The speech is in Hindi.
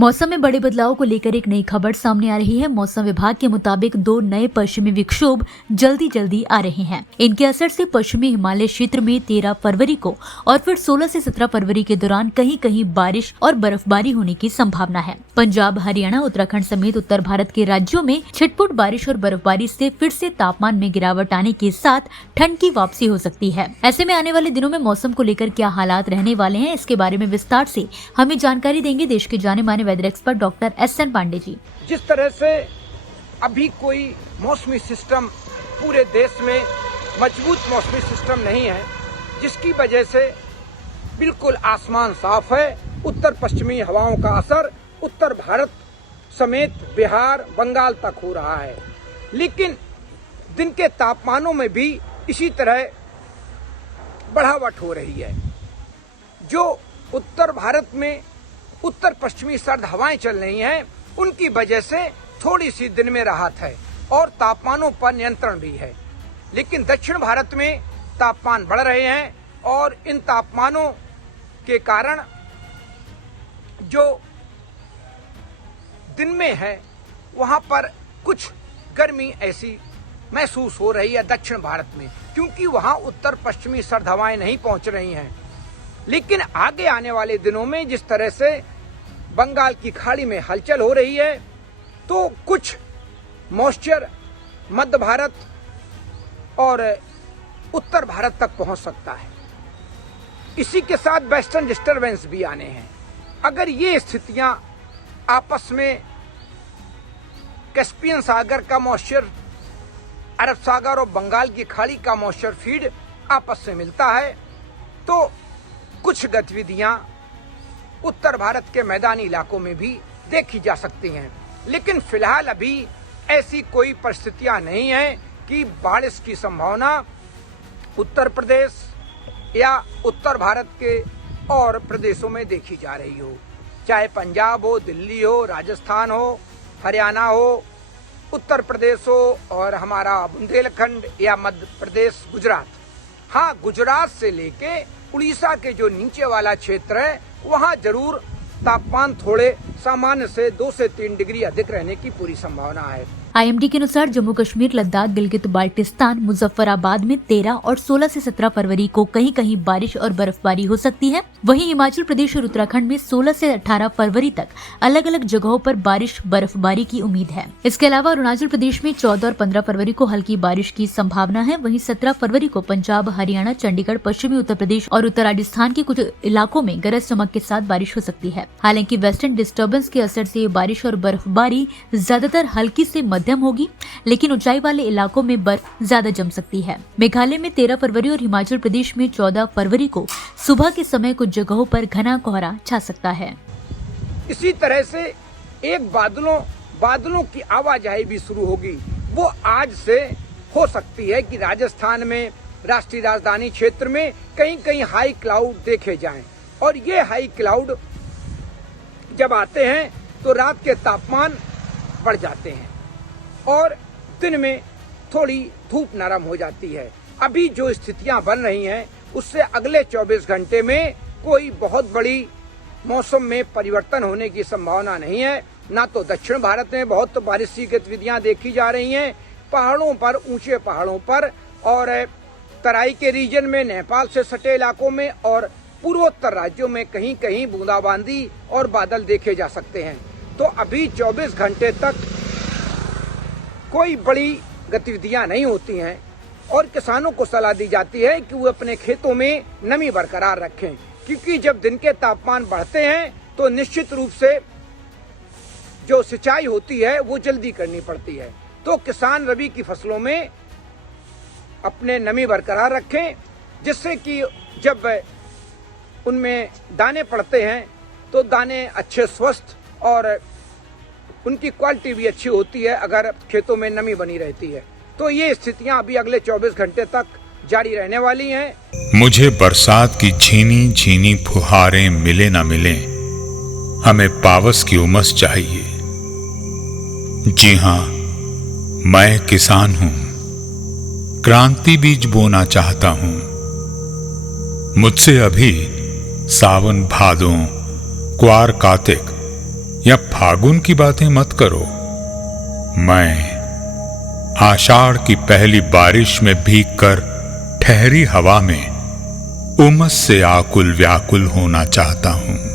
मौसम में बड़े बदलाव को लेकर एक नई खबर सामने आ रही है। मौसम विभाग के मुताबिक 2 नए पश्चिमी विक्षोभ जल्दी आ रहे हैं। इनके असर से पश्चिमी हिमालय क्षेत्र में 13 फरवरी को और फिर 16 से 17 फरवरी के दौरान कहीं कहीं बारिश और बर्फबारी होने की संभावना है। पंजाब, हरियाणा, उत्तराखंड समेत उत्तर भारत के राज्यों में छिटपुट बारिश और बर्फबारी से फिर से तापमान में गिरावट आने के साथ ठंड की वापसी हो सकती है। ऐसे में आने वाले दिनों में मौसम को लेकर क्या हालात रहने वाले हैं, इसके बारे में विस्तार से हमें जानकारी देंगे देश के जाने माने weather expert doctor S N. Pandey ji. जिस तरह से अभी कोई मौसमी सिस्टम पूरे देश में मजबूत मौसमी सिस्टम नहीं है, जिसकी वजह से बिल्कुल आसमान साफ है। उत्तर पश्चिमी हवाओं का असर उत्तर भारत समेत बिहार, बंगाल तक हो रहा है, लेकिन दिन के तापमानों में भी इसी तरह बढ़ावट हो रही है। जो उत्तर भारत में उत्तर पश्चिमी सर्द हवाएं चल रही हैं, उनकी वजह से थोड़ी सी दिन में राहत है और तापमानों पर नियंत्रण भी है। लेकिन दक्षिण भारत में तापमान बढ़ रहे हैं और इन तापमानों के कारण जो दिन में है वहां पर कुछ गर्मी ऐसी महसूस हो रही है दक्षिण भारत में, क्योंकि वहां उत्तर पश्चिमी सर्द हवाएं नहीं पहुंच रही हैं। लेकिन आगे आने वाले दिनों में जिस तरह से बंगाल की खाड़ी में हलचल हो रही है, तो कुछ मॉइस्चर मध्य भारत और उत्तर भारत तक पहुंच सकता है। इसी के साथ वेस्टर्न डिस्टरबेंस भी आने हैं। अगर ये स्थितियां आपस में कैस्पियन सागर का मॉइस्चर, अरब सागर और बंगाल की खाड़ी का मॉइस्चर फीड आपस में मिलता है, तो कुछ गतिविधियां उत्तर भारत के मैदानी इलाकों में भी देखी जा सकती हैं। लेकिन फिलहाल अभी ऐसी कोई परिस्थितियां नहीं हैं कि बारिश की संभावना उत्तर प्रदेश या उत्तर भारत के और प्रदेशों में देखी जा रही हो, चाहे पंजाब हो, दिल्ली हो, राजस्थान हो, हरियाणा हो, उत्तर प्रदेश हो और हमारा बुंदेलखंड या मध्य प्रदेश, गुजरात। हाँ, गुजरात से लेके उड़ीसा के जो नीचे वाला क्षेत्र है, वहाँ जरूर तापमान थोड़े सामान्य से 2 से 3 डिग्री अधिक रहने की पूरी संभावना है। आईएमडी के अनुसार जम्मू कश्मीर, लद्दाख, गिलगित बाल्टिस्तान, मुजफ्फराबाद में 13 और 16 से 17 फरवरी को कहीं कहीं बारिश और बर्फबारी हो सकती है। वहीं हिमाचल प्रदेश और उत्तराखंड में 16 से 18 फरवरी तक अलग अलग जगहों पर बारिश बर्फबारी की उम्मीद है। इसके अलावा अरुणाचल प्रदेश में 14 और 15 फरवरी को हल्की बारिश की संभावना है। वहीं 17 फरवरी को पंजाब, हरियाणा, चंडीगढ़, पश्चिमी उत्तर प्रदेश और उत्तर राजस्थान के कुछ इलाकों में गरज चमक के साथ बारिश हो सकती है। हालांकि वेस्टर्न डिस्टर्बेंस के असर से बारिश और बर्फबारी ज्यादातर हल्की से मध्यम होगी, लेकिन ऊंचाई वाले इलाकों में बर्फ ज्यादा जम सकती है। मेघालय में 13 फरवरी और हिमाचल प्रदेश में 14 फरवरी को सुबह के समय कुछ जगहों पर घना कोहरा छा सकता है। इसी तरह से एक बादलों की आवाजाही भी शुरू होगी। वो आज से हो सकती है कि राजस्थान में राष्ट्रीय राजधानी क्षेत्र में कहीं कहीं हाई क्लाउड देखे जाएं, और ये हाई क्लाउड जब आते हैं तो रात के तापमान बढ़ जाते हैं और दिन में थोड़ी धूप नरम हो जाती है। अभी जो स्थितियां बन रही हैं, उससे अगले 24 घंटे में कोई बहुत बड़ी मौसम में परिवर्तन होने की संभावना नहीं है। ना तो दक्षिण भारत में बहुत बारिश की गतिविधियां देखी जा रही हैं, पहाड़ों पर, ऊंचे पहाड़ों पर और तराई के रीजन में, नेपाल से सटे इलाकों में और पूर्वोत्तर राज्यों में कहीं कहीं बूंदाबांदी और बादल देखे जा सकते हैं। तो अभी 24 घंटे तक कोई बड़ी गतिविधियां नहीं होती हैं और किसानों को सलाह दी जाती है कि वो अपने खेतों में नमी बरकरार रखें, क्योंकि जब दिन के तापमान बढ़ते हैं तो निश्चित रूप से जो सिंचाई होती है वो जल्दी करनी पड़ती है। तो किसान रबी की फसलों में अपने नमी बरकरार रखें, जिससे कि जब उनमें दाने पड़ते हैं तो दाने अच्छे स्वस्थ और उनकी क्वालिटी भी अच्छी होती है अगर खेतों में नमी बनी रहती है। तो ये स्थितियां अभी अगले 24 घंटे तक जारी रहने वाली हैं। मुझे बरसात की झीनी झीनी फुहारें मिले ना मिले, हमें पावस की उमस चाहिए। जी हाँ, मैं किसान हूं, क्रांति बीज बोना चाहता हूं। मुझसे अभी सावन भादों, क्वार कार्तिक या फागुन की बातें मत करो। मैं आषाढ़ की पहली बारिश में भीगकर ठहरी हवा में उमस से आकुल व्याकुल होना चाहता हूं।